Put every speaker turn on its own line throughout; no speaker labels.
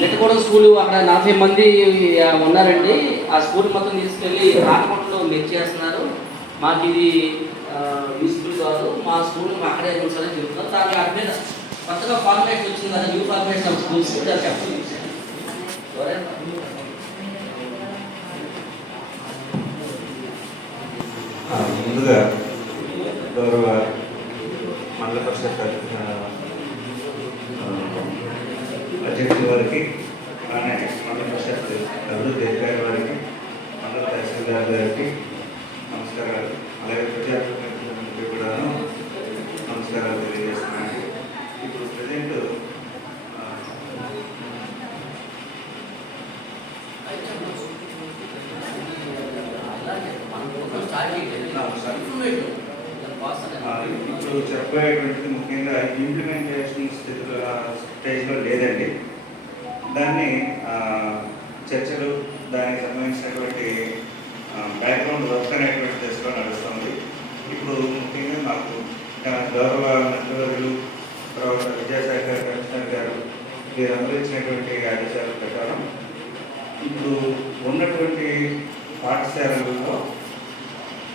నెట్టగూడెం school అక్కడ నలభై మంది ఉన్నారండి. ఆ స్కూల్ మొత్తం తీసుకెళ్ళి రాటకొండలో మెచ్ చేస్తున్నారు. మాకు ఇది యూస్ఫుల్ కాదు. మా స్కూల్ అక్కడే ఉంచాలని చెప్తున్నారు దానికి అక్కడ కొత్తగా ఫార్మేషన్ వచ్చింది కదా న్యూ ఫార్మేషన్ ఆఫ్ స్కూల్స్ దానికి అప్రూవ్
ముందుగా గౌరవ మండల పరిషత్ అధ్యక్షుల వారికి అలానే మండల పరిషత్ అభివృద్ధి అధికారి వారికి మండల తహసీల్దార్ గారికి నమస్కారాలు. అలాగే ప్రజాప్రతినిధులకి కూడాను నమస్కారాలు తెలియజేస్తున్నాను. ఇప్పుడు ప్రజెంట్ ఇప్పుడు చెప్పబోయేటువంటిది ముఖ్యంగా ఇంప్లిమెంటేషన్ స్థితిలో స్టేజ్లో లేదండి. దాన్ని చర్చలు దానికి సంబంధించినటువంటి బ్యాక్గ్రౌండ్ వర్క్ అనేటువంటి దశలో నడుస్తుంది. ఇప్పుడు ముఖ్యంగా మాకు గౌరవ మంత్రివర్యులు తర్వాత విద్యాశాఖ కమిషనర్ గారు వీరందరూ ఇచ్చినటువంటి ఆదేశాల ప్రకారం ఇప్పుడు ఉన్నటువంటి పాఠశాలల్లో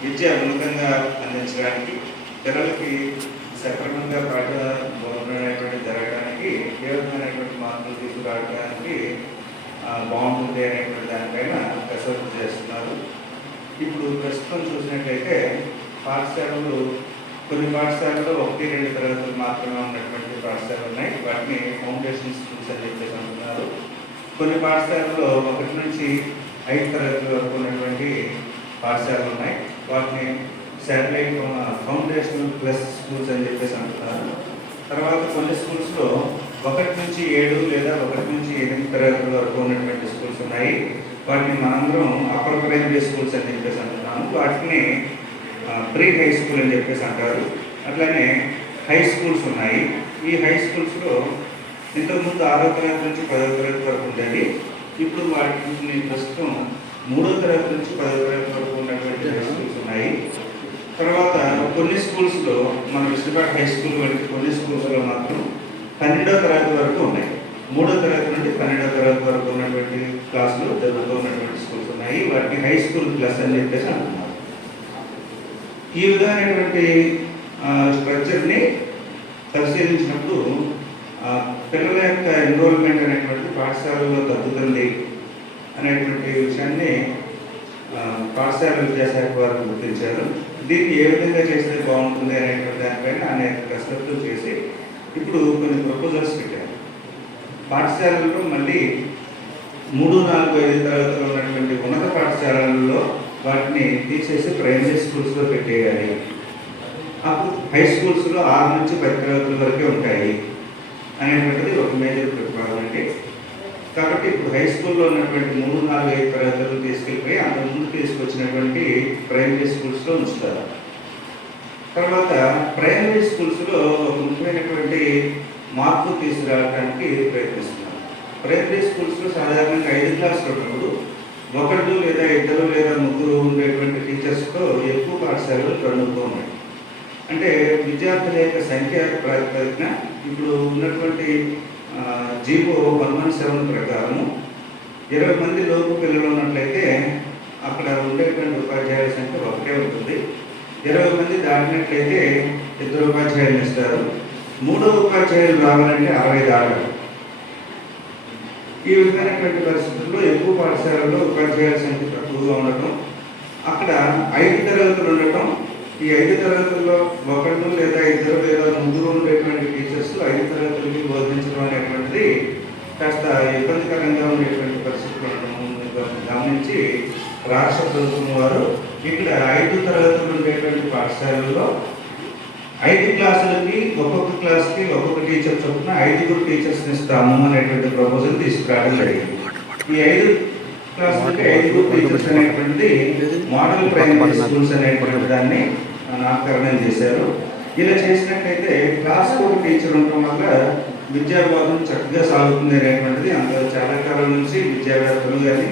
విద్య ఉన్నతంగా అందించడానికి పిల్లలకి సక్రమంగా పాఠ జరగడానికి ఏ విధమైనటువంటి మార్పులు తీసుకురావడానికి బాగుంటుంది అనేటువంటి దానిపైన కసరత్తు చేస్తున్నారు. ఇప్పుడు ప్రస్తుతం చూసినట్లయితే పాఠశాలలు కొన్ని పాఠశాలలో ఒకటి రెండు తరగతులు మాత్రమే ఉన్నటువంటి పాఠశాలలు ఉన్నాయి. వాటిని ఫౌండేషన్ స్కూల్స్ అని చెప్పేసి అంటున్నారు. కొన్ని పాఠశాలలో ఒకటి నుంచి ఐదు తరగతుల వరకు ఉన్నటువంటి పాఠశాలలు ఉన్నాయి. వాటిని శాటిలైట్ ఫౌండేషన్ ప్లస్ స్కూల్స్ అని చెప్పేసి అంటున్నారు. తర్వాత కొన్ని స్కూల్స్లో ఒకటి నుంచి ఏడు లేదా ఒకటి నుంచి ఎనిమిది తరగతుల వరకు ఉన్నటువంటి స్కూల్స్ ఉన్నాయి. వాటిని మనందరం అప్పర్ ప్రైమరీ స్కూల్స్ అని చెప్పేసి అంటున్నాము. వాటిని ప్రీ హై స్కూల్ అని చెప్పేసి అంటారు. అట్లానే హై స్కూల్స్ ఉన్నాయి. ఈ హై స్కూల్స్లో ఇంతకుముందు ఆరో తరగతి నుంచి పదో తరగతి వరకు ఉండేది ఇప్పుడు వాటిని ప్రస్తుతం మూడో తరగతి నుంచి పదో తరగతి వరకు ఉన్నటువంటి హై స్కూల్స్ ఉన్నాయి తర్వాత కొన్ని స్కూల్స్లో మన విష్ణుపేట హై స్కూల్ వంటి కొన్ని స్కూల్స్లో మాత్రం పన్నెండో తరగతి వరకు ఉన్నాయి. మూడో తరగతి నుండి పన్నెండో తరగతి వరకు ఉన్నటువంటి క్లాసులు జరుగుతూ ఉన్నటువంటి స్కూల్స్ ఉన్నాయి. వాటిని హై స్కూల్ క్లాస్ అని చెప్పేసి అంటున్నారు. ఈ విధమైనటువంటి స్ట్రక్చర్ని పరిశీలించినప్పుడు పిల్లల యొక్క ఎన్రోల్మెంట్ అనేటువంటి పాఠశాలలో తగ్గుతుంది అనేటువంటి విషయాన్ని పాఠశాల విద్యాశాఖ వారు గుర్తించారు. దీన్ని ఏ విధంగా చేస్తే బాగుంటుంది అనేటువంటి దానిపైన అనేక కసరత్తులు చేసి ఇప్పుడు కొన్ని ప్రపోజల్స్ పెట్టారు. పాఠశాలల్లో మళ్ళీ మూడు నాలుగు ఐదు తరగతులు ఉన్నటువంటి ఉన్నత పాఠశాలల్లో వాటిని తీసేసి ప్రైమరీ స్కూల్స్లో పెట్టేయాలి. అప్పుడు హై స్కూల్స్లో ఆరు నుంచి పది తరగతుల వరకే ఉంటాయి అనేటువంటిది ఒక మేజర్ ప్రతిపాదన అండి. కాబట్టి ఇప్పుడు హై స్కూల్లో ఉన్నటువంటి మూడు నాలుగు ఐదు తరగతులు తీసుకెళ్ళిపోయి అంతకుముందు తీసుకొచ్చినటువంటి ప్రైమరీ స్కూల్స్లో ఉంచుతారు. తర్వాత ప్రైమరీ స్కూల్స్లో ఒక ముఖ్యమైనటువంటి మార్పు తీసుకురావడానికి ప్రయత్నిస్తున్నారు. ప్రైమరీ స్కూల్స్లో సాధారణంగా ఐదు క్లాసులు ఉన్నప్పుడు ఒకళ్ళు లేదా ఇద్దరు లేదా ముగ్గురు ఉండేటువంటి టీచర్స్తో ఎక్కువ పాఠశాలలు రెండు ఉన్నాయి. అంటే విద్యార్థుల యొక్క సంఖ్య ప్రాతిపదికన ఇప్పుడు ఉన్నటువంటి జీవో వన్ వన్ సెవెన్ ప్రకారము ఇరవై మంది లోపు పిల్లలు ఉన్నట్లయితే అక్కడ ఉండేటువంటి ఉపాధ్యాయుల సంఖ్య ఒకటే ఉంటుంది. ఇరవై మంది దాటినట్లయితే ఇద్దరు ఉపాధ్యాయులు ఇస్తారు మూడో ఉపాధ్యాయులు రావాలంటే అరవై దాటాలి ఈ విధమైనటువంటి పరిస్థితుల్లో ఎక్కువ పాఠశాలల్లో ఉపాధ్యాయుల సంఖ్య తక్కువగా ఉండటం అక్కడ ఐదు తరగతులు ఉండటం ఈ ఐదు తరగతుల్లో ఒకళ్ళు లేదా ఇద్దరు లేదా ముందు ఉండేటువంటి టీచర్స్ ఐదు తరగతులకి బోధించడం అనేటువంటిది కాస్త ఇబ్బందికరంగా ఉండేటువంటి పరిస్థితులను గమనించి రాష్ట్ర ప్రభుత్వం వారు ఇక్కడ ఐదు తరగతులు ఉండేటువంటి పాఠశాలల్లో ఐదు క్లాసులకి ఒక్కొక్క క్లాస్కి ఒక్కొక్క టీచర్ చొప్పున ఐదుగురు టీచర్స్ని ఇస్తాము అనేటువంటి ప్రపోజల్ తీసుకురావడం జరిగింది. ఈ ఐదు క్లాసులకి ఐదుగురు టీచర్స్ అనేటువంటిది మోడల్ ప్రైమరీ స్కూల్స్ అనేటువంటి దాన్ని నామకరణం చేశారు. ఇలా చేసినట్టయితే క్లాస్ కూడా టీచర్ ఉండటం వల్ల విద్యాబోధన చక్కగా సాగుతుంది అనేటువంటిది అంత చాలా కాలం నుంచి విద్యావేత్తలు కానీ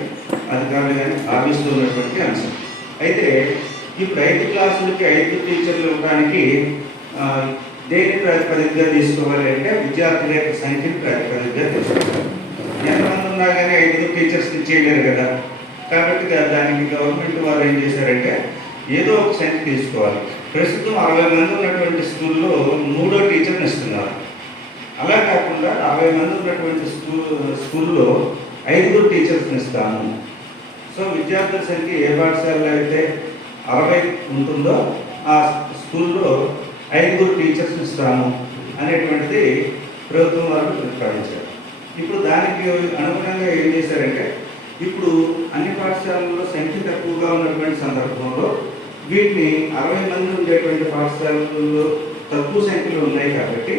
అధికారులు కానీ భావిస్తూ ఉన్నటువంటి అంశం. అయితే ఇప్పుడు ఐదు క్లాసులకి ఐదు టీచర్లు ఉండడానికి దేని ప్రాతిపదికగా తీసుకోవాలి అంటే విద్యార్థుల యొక్క సంఖ్యను ప్రాతిపదికగా తీసుకోవాలి. ఎంత ఐదుగురు టీచర్స్ని చేయలేరు కదా. కాబట్టి దానికి గవర్నమెంట్ వారు ఏం చేశారంటే ఏదో ఒక సైన్స్ తీసుకోవాలి. ప్రస్తుతం అరవై మంది ఉన్నటువంటి స్కూల్లో మూడో టీచర్ని ఇస్తున్నారు. అలా కాకుండా అరవై మంది ఉన్నటువంటి స్కూల్ స్కూల్లో ఐదుగురు టీచర్స్ని ఇస్తాను సో విద్యార్థుల సంఖ్య ఏ పాఠశాలలో అయితే అరవై ఉంటుందో ఆ స్కూల్లో ఐదుగురు టీచర్స్ని ఇస్తాను అనేటువంటిది ప్రభుత్వం వారు ప్రతిపాదించారు ఇప్పుడు దానికి అనుగుణంగా ఏం చేశారంటే ఇప్పుడు అన్ని పాఠశాలల్లో సంఖ్య తక్కువగా ఉన్నటువంటి సందర్భంలో వీటిని అరవై మంది ఉండేటువంటి పాఠశాలల్లో తక్కువ సంఖ్యలో ఉన్నాయి కాబట్టి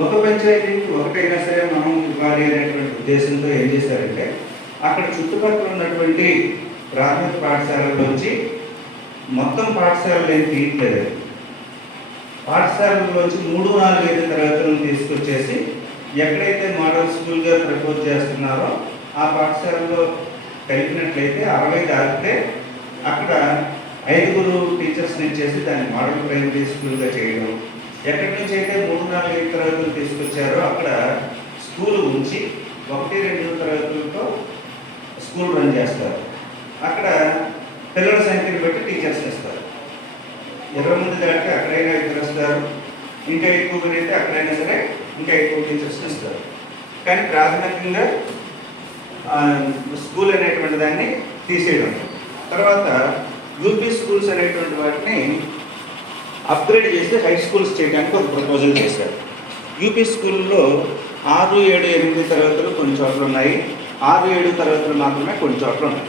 ఒక పంచాయతీకి ఒకటైనా సరే మనం ఇవ్వాలి అనేటువంటి ఉద్దేశంతో ఏం చేశారంటే అక్కడ చుట్టుపక్కల ఉన్నటువంటి ప్రాథమిక పాఠశాలల్లోంచి మొత్తం పాఠశాలలు ఏం తీయట్లేదు పాఠశాలలోంచి మూడు నాలుగు ఐదు తరగతులను తీసుకొచ్చేసి ఎక్కడైతే మోడల్ స్కూల్గా ప్రపోజ్ చేస్తున్నారో ఆ పాఠశాలలో కలిపినట్లయితే అరవై దాటితే అక్కడ ఐదుగురు టీచర్స్ నుంచి చేసి దాన్ని మోడల్ ప్రైమరీ స్కూల్గా చేయడం. ఎక్కడి నుంచి అయితే మూడు నాలుగు ఐదు తరగతులు తీసుకొచ్చారో అక్కడ స్కూల్ ఉంచి ఒకటి రెండు తరగతులతో స్కూల్ రన్ చేస్తారు. అక్కడ పిల్లల సంఖ్యను బట్టి టీచర్స్ ఇస్తారు. ఇరవై మంది దాటితే అక్కడైనా ఇద్దరు వస్తారు. ఇంకా ఎక్కువ అయితే అక్కడైనా సరే ఇంకా ఎక్కువ టీచర్స్ ఇస్తారు. కానీ ప్రాథమికంగా స్కూల్ అనేటువంటి దాన్ని తీసేయడం. తర్వాత యూపీ స్కూల్స్ అనేటువంటి వాటిని అప్గ్రేడ్ చేసి హై స్కూల్స్ చేయడానికి ఒక ప్రపోజల్ చేశారు. యూపీ స్కూల్లో ఆరు ఏడు ఎనిమిది తరగతులు కొన్ని చోట్ల ఉన్నాయి. ఆరు ఏడు తరగతులు మాత్రమే కొన్ని చోట్ల ఉన్నాయి.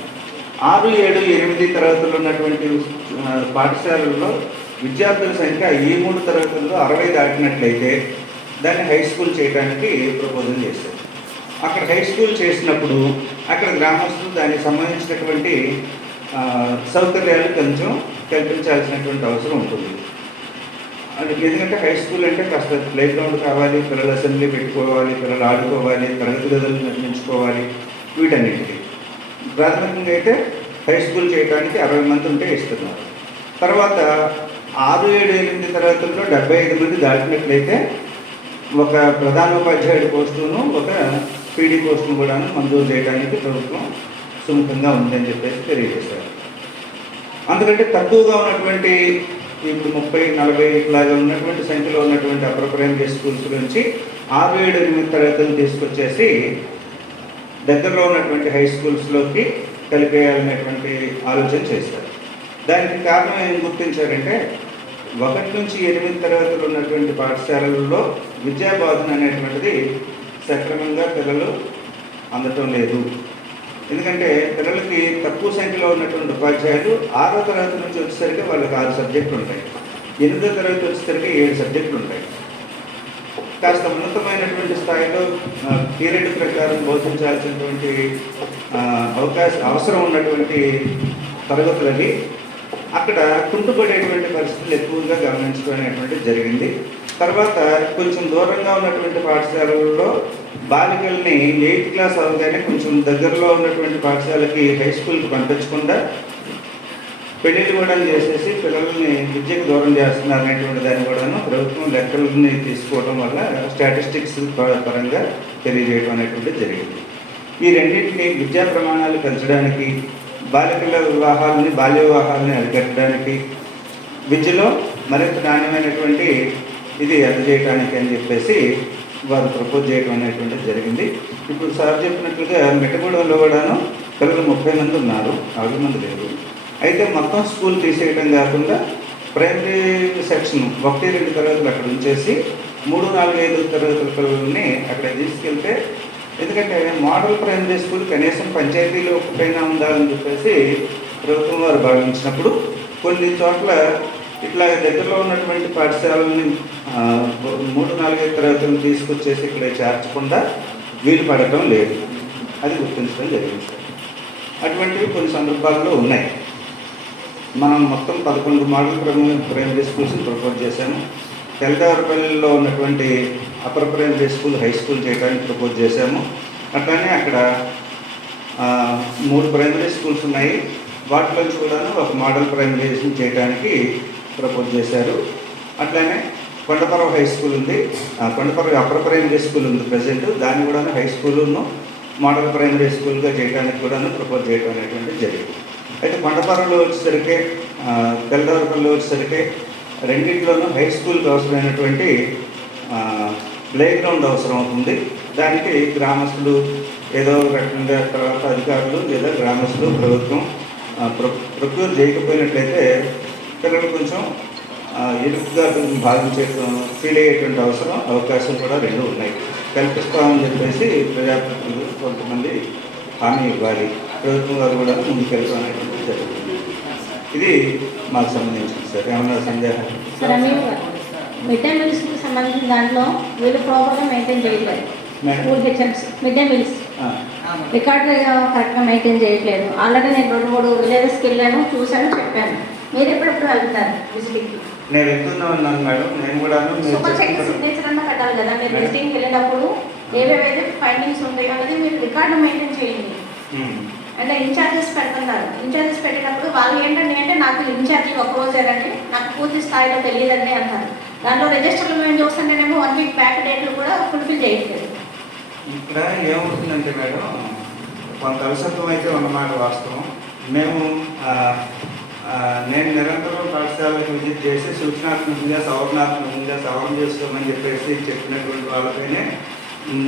ఆరు ఏడు ఎనిమిది తరగతులు ఉన్నటువంటి పాఠశాలల్లో విద్యార్థుల సంఖ్య ఈ మూడు తరగతుల్లో అరవై దాటినట్లయితే దాన్ని హై స్కూల్ చేయడానికి ప్రపోజల్ చేశారు. అక్కడ హై స్కూల్ చేసినప్పుడు అక్కడ గ్రామస్తులు దానికి సంబంధించినటువంటి సౌకర్యాలు కొంచెం కల్పించాల్సినటువంటి అవసరం ఉంటుంది. అంటే ఎందుకంటే హై స్కూల్ అంటే కాస్త ప్లే గ్రౌండ్ కావాలి పిల్లలు అసెంబ్లీ పెట్టుకోవాలి పిల్లలు ఆడుకోవాలి తరగతి గదులు నిర్మించుకోవాలి వీటన్నిటికీ. ప్రాథమికంగా అయితే హై స్కూల్ చేయడానికి అరవై మంది ఉంటే ఇస్తున్నారు. తర్వాత ఆరు ఏడు ఎనిమిది తరగతుల్లో డెబ్బై ఐదు మంది దాటినట్లయితే ఒక ప్రధానోపాధ్యాయుడి పోస్టును ఒక పీడీ పోస్టును కూడా మంజూరు చేయడానికి ప్రభుత్వం సుముఖంగా ఉందని చెప్పేసి తెలియజేశారు. అందుకంటే తక్కువగా ఉన్నటువంటి ఇప్పుడు ముప్పై నలభై ఇట్లాగా ఉన్నటువంటి సంఖ్యలో ఉన్నటువంటి అప్పర్ ప్రైమరీ స్కూల్స్ నుంచి ఆరు ఏడు ఎనిమిది తరగతులు తీసుకొచ్చేసి దగ్గరలో ఉన్నటువంటి హై స్కూల్స్లోకి కలిపేయాలనేటువంటి ఆలోచన చేశారు. దానికి కారణం ఏం గుర్తించారంటే ఒకటి నుంచి ఎనిమిది తరగతులు ఉన్నటువంటి పాఠశాలల్లో విద్యా బోధన అనేటువంటిది సక్రమంగా పిల్లలు అందటం లేదు. ఎందుకంటే పిల్లలకి తక్కువ సంఖ్యలో ఉన్నటువంటి ఉపాధ్యాయులు ఆరో తరగతి నుంచి వచ్చేసరికి వాళ్ళకి ఆరు సబ్జెక్టులు ఉంటాయి. ఎనిమిదో తరగతి వచ్చేసరికి ఏడు సబ్జెక్టులు ఉంటాయి. కాస్త ఉన్నతమైనటువంటి స్థాయిలో పీరియడ్ ప్రకారం బోధించాల్సినటువంటి అవకాశం అవసరం ఉన్నటువంటి తరగతులకి అక్కడ కుంటుపడేటువంటి పరిస్థితులు ఎక్కువగా గమనించుకునేటువంటి జరిగింది. తర్వాత కొంచెం దూరంగా ఉన్నటువంటి పాఠశాలల్లో బాలికల్ని ఎయిత్ క్లాస్ అవగానే కొంచెం దగ్గరలో ఉన్నటువంటి పాఠశాలకి హై స్కూల్కి పంపించకుండా పెళ్ళిళ్ళు కూడా చేసేసి పిల్లల్ని విద్యకు దూరం చేస్తున్నారు అనేటువంటి దాన్ని కూడాను ప్రభుత్వం లెక్కలని తీసుకోవడం వల్ల స్టాటిస్టిక్స్ పరంగా తెలియజేయడం అనేటువంటిది జరిగింది. ఈ రెండింటిని విద్యా ప్రమాణాలు పెంచడానికి బాలికల వివాహాలని బాల్య వివాహాలని అరికట్టడానికి విద్యలో మరింత నాణ్యమైనటువంటి ఇది అందజేయడానికి అని చెప్పేసి వారు ప్రపోజ్ చేయడం అనేటువంటిది జరిగింది. ఇప్పుడు సార్ చెప్పినట్లుగా మెట్టగూడెంలో కూడాను పిల్లలు ముప్పై మంది ఉన్నారు. నాలుగు మంది లేరు. అయితే మొత్తం స్కూల్ తీసేయడం కాకుండా ప్రైమరీ సెక్షన్ ఒకటి రెండు తరగతులు అక్కడ ఉంచేసి మూడు నాలుగు ఐదు తరగతుల పిల్లల్ని అక్కడ తీసుకెళ్తే ఎందుకంటే మోడల్ ప్రైమరీ స్కూల్ కనీసం పంచాయతీలో ఒకటైనా ఉండాలని చెప్పేసి ప్రభుత్వం వారు భావించినప్పుడు కొన్ని చోట్ల ఇట్లా దగ్గరలో ఉన్నటువంటి పాఠశాలని మూడు నాలుగైదు తరగతులు తీసుకొచ్చేసి ఇక్కడ చేర్చకుండా వీలు పడటం లేదు. అది గుర్తించడం జరిగింది అటువంటివి కొన్ని సందర్భాల్లో ఉన్నాయి. మనం మొత్తం పదకొండు model primary primary schools propose చేశాము. తెలకవరపల్లిలో ఉన్నటువంటి upper primary school high school చేయడానికి ప్రపోజ్ చేశాము. అట్లానే అక్కడ మూడు ప్రైమరీ స్కూల్స్ ఉన్నాయి. వాటిలోంచి కూడా ఒక మోడల్ ప్రైమరీ చేయడానికి ప్రపోజ్ చేశారు. అట్లానే కొండపర్వ హై స్కూల్ ఉంది. కొండపర్వ అప్పర్ ప్రైమరీ స్కూల్ ఉంది ప్రజెంట్ దాన్ని కూడా హై స్కూల్ను మోడల్ ప్రైమరీ స్కూల్గా చేయడానికి కూడా ప్రపోజ్ చేయడం అనేటువంటిది జరిగింది. అయితే కొండపర్వలో వచ్చేసరికి తెల్లదారుపల్లిలో వచ్చేసరికి రెండింటిలోనూ హై స్కూల్కి అవసరమైనటువంటి ప్లే గ్రౌండ్ అవసరం అవుతుంది. దానికి గ్రామస్తులు ఏదో ఒక రకంగా తర్వాత అధికారులు లేదా గ్రామస్తులు ప్రభుత్వం ప్రొక్యూర్ చేయకపోయినట్లయితే పిల్లలు కొంచెం ఇరుకుగా కొంచెం భావించే ఫీల్ అయ్యేటువంటి అవసరం అవకాశం కూడా రెండు ఉన్నాయి. కల్పిస్తామని చెప్పేసి ప్రజాప్రతినిధులు కొంతమంది హామీ ఇవ్వాలి. ప్రభుత్వం వారు కూడా ముందుకెళ్తాం అనేటువంటి జరుగుతుంది. ఇది మాకు సంబంధించింది సార్. ఏమన్నా సందేహం?
మిడ్ డే మీల్స్కి సంబంధించిన దాంట్లో వీళ్ళు ప్రాపర్గా మెయింటైన్ చేయట్లేదు.
Madam.
School kitchens mid day meals. Record కరెక్ట్గా మెయింటైన్ చేయట్లేదు. ఆల్రెడీ నేను రెండు మూడు విలేజెస్కి వెళ్ళాను చూశాను చెప్పాను. మీరు ఎప్పుడెప్పుడు వెళ్తున్నారు విజిటింగ్కి?
నేను వెళ్తున్నా ఉన్నాను మేడం. నేను కూడా
సూపర్ చెక్ సిగ్నేచర్ అన్నా పెట్టాలి కదా. మీరు విజిటింగ్కి వెళ్ళినప్పుడు ఏవేవైతే ఫైండింగ్స్ ఉంటాయో అనేది మీరు రికార్డు మెయింటైన్ చేయండి. అంటే ఇన్ఛార్జెస్ పెడుతున్నారు. ఇన్ఛార్జెస్ పెట్టినప్పుడు వాళ్ళు ఏంటంటే అంటే నాకు ఇన్ఛార్జి ఒక రోజేనండి నాకు పూర్తి స్థాయిలో తెలియదండి అంటారు. దాంట్లో రిజిస్టర్లు మేము చూస్తుంటేనేమో వన్ వీక్ బ్యాక్ డేట్లు కూడా ఫుల్ఫిల్ చేయట్లేదు.
ఇక్కడ ఏమవుతుందంటే మేడం కొంత అలసత్వం అయితే ఉన్నమాట వాస్తవం. మేము నేను నిరంతరం పాఠశాలకు విజిట్ చేసి సూచనాత్మకంగా సవరణాత్మకంగా సవరణ చేసుకోమని చెప్పేసి చెప్పినటువంటి వాళ్ళపైనే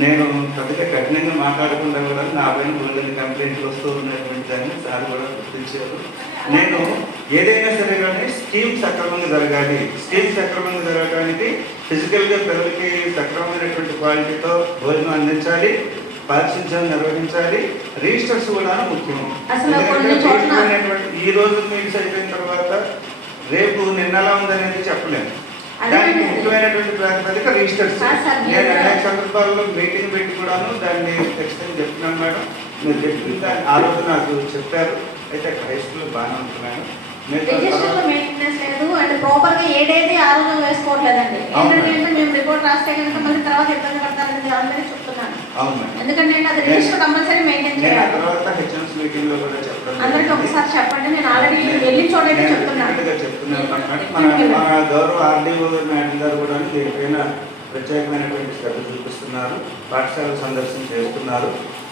నేను పెద్దగా కఠినంగా మాట్లాడకుండా కూడా. నా పైన కొన్ని కంప్లైంట్లు వస్తూ ఉన్నటువంటి దాన్ని సార్ కూడా గుర్తించారు. నేను ఏదైనా సరే కానీ స్కీమ్ సక్రమంగా జరగాలి. స్కీమ్ సక్రమంగా జరగడానికి ఫిజికల్గా పిల్లలకి సక్రమమైనటువంటి క్వాలిటీతో భోజనం అందించాలి పారిశుధ్యం నిర్వహించాలి. రిజిస్టర్స్ కూడా ముఖ్యం ఈ రోజు మీల్స్ అయిపోయిన తర్వాత రేపు నిన్నలా ఉందనేది చెప్పలేము. దానికి. ముఖ్యమైనటువంటి ప్రాతిపదిక రిజిస్టర్స్. నేను అనేక సందర్భాల్లో మీటింగ్ పెట్టి కూడాను దాన్ని ఖచ్చితంగా చెప్తున్నాను మేడం. మీరు చెప్పిన దాన్ని ఆ రోజు నాకు చెప్పారు. అయితే హై స్కూల్ బాగానే ఉంటున్నాను.
వేసుకోవట్లేదండి. ఏంటంటే మేము రిపోర్ట్ రాస్తే కనుక మళ్ళీ తర్వాత ఇబ్బంది పడతారని
మేడం
ఎందుకంటే అది రిజిస్టర్ కంపల్సరీ మెయింటైన్ చేయాలి.
తర్వాత హెచ్ఎంస్ మీటింగ్లో కూడా చెప్పడం
అందరికీ. ఒకసారి చెప్పండి నేను ఆల్రెడీ చోటైతే
నేను
చెప్తున్నాను.
చెప్తున్నాను. మన గౌరవ ఆర్డీఓ మేడం గారు కూడా దీనిపైన ప్రత్యేకమైనటువంటి శ్రద్ధ చూపిస్తున్నారు. పాఠశాల సందర్శన చేస్తున్నారు.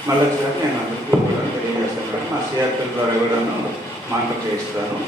మళ్ళీ ఒకసారి నేను అందరికీ కూడా తెలియజేస్తాను మా సిఆర్పీ ద్వారా కూడాను మానిటర్ చేస్తాను